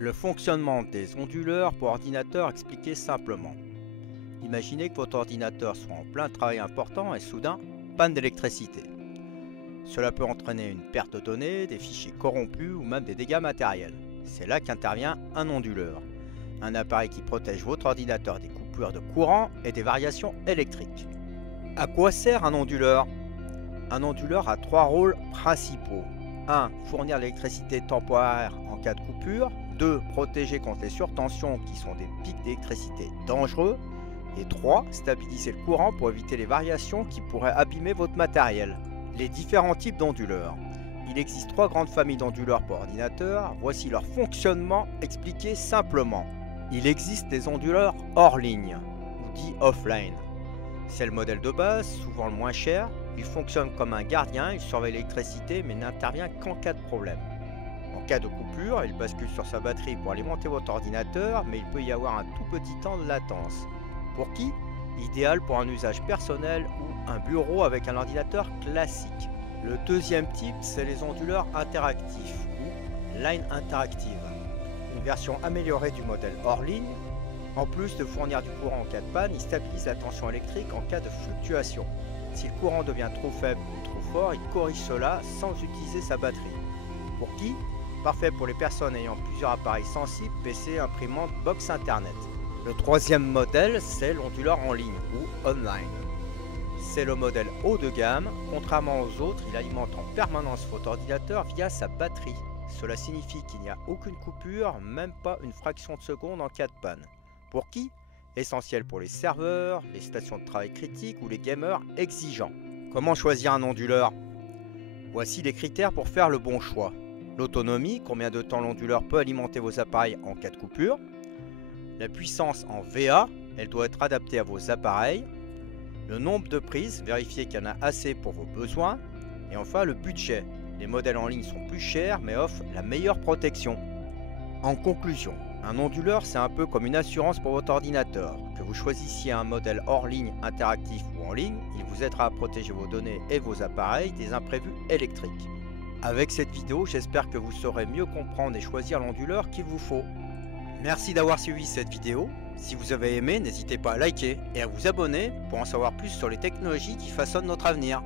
Le fonctionnement des onduleurs pour ordinateur expliqué simplement. Imaginez que votre ordinateur soit en plein travail important et soudain, panne d'électricité. Cela peut entraîner une perte de données, des fichiers corrompus ou même des dégâts matériels. C'est là qu'intervient un onduleur, un appareil qui protège votre ordinateur des coupures de courant et des variations électriques. À quoi sert un onduleur? Un onduleur a trois rôles principaux. 1. Fournir l'électricité temporaire en cas de coupure. 2. Protéger contre les surtensions qui sont des pics d'électricité dangereux. Et 3. Stabiliser le courant pour éviter les variations qui pourraient abîmer votre matériel. Les différents types d'onduleurs. Il existe trois grandes familles d'onduleurs pour ordinateur. Voici leur fonctionnement expliqué simplement. Il existe des onduleurs hors ligne, ou dit offline. C'est le modèle de base, souvent le moins cher. Il fonctionne comme un gardien, il surveille l'électricité mais n'intervient qu'en cas de problème. En cas de coupure, il bascule sur sa batterie pour alimenter votre ordinateur, mais il peut y avoir un tout petit temps de latence. Pour qui? Idéal pour un usage personnel ou un bureau avec un ordinateur classique. Le deuxième type, c'est les onduleurs interactifs ou Line Interactive. Une version améliorée du modèle hors ligne. En plus de fournir du courant en cas de panne, il stabilise la tension électrique en cas de fluctuation. Si le courant devient trop faible ou trop fort, il corrige cela sans utiliser sa batterie. Pour qui? Parfait pour les personnes ayant plusieurs appareils sensibles, PC, imprimante, box internet. Le troisième modèle, c'est l'onduleur en ligne ou online. C'est le modèle haut de gamme. Contrairement aux autres, il alimente en permanence votre ordinateur via sa batterie. Cela signifie qu'il n'y a aucune coupure, même pas une fraction de seconde en cas de panne. Pour qui? Essentiel pour les serveurs, les stations de travail critiques ou les gamers exigeants. Comment choisir un onduleur? Voici les critères pour faire le bon choix. L'autonomie, combien de temps l'onduleur peut alimenter vos appareils en cas de coupure. La puissance en VA, elle doit être adaptée à vos appareils. Le nombre de prises, vérifiez qu'il y en a assez pour vos besoins. Et enfin le budget. Les modèles en ligne sont plus chers mais offrent la meilleure protection. En conclusion, un onduleur c'est un peu comme une assurance pour votre ordinateur. Que vous choisissiez un modèle hors ligne, interactif ou en ligne, il vous aidera à protéger vos données et vos appareils des imprévus électriques. Avec cette vidéo, j'espère que vous saurez mieux comprendre et choisir l'onduleur qu'il vous faut. Merci d'avoir suivi cette vidéo. Si vous avez aimé, n'hésitez pas à liker et à vous abonner pour en savoir plus sur les technologies qui façonnent notre avenir.